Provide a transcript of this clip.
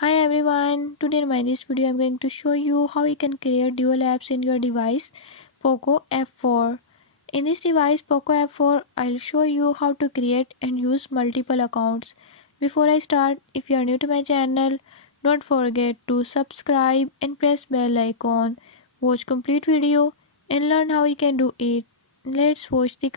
Hi everyone, today in this video I'm going to show you how you can create dual apps in your device POCO F4. In this device POCO F4, I'll show you how to create and use multiple accounts. Before I start, if you are new to my channel, don't forget to subscribe and press bell icon. Watch complete video and learn how you can do it. Let's watch the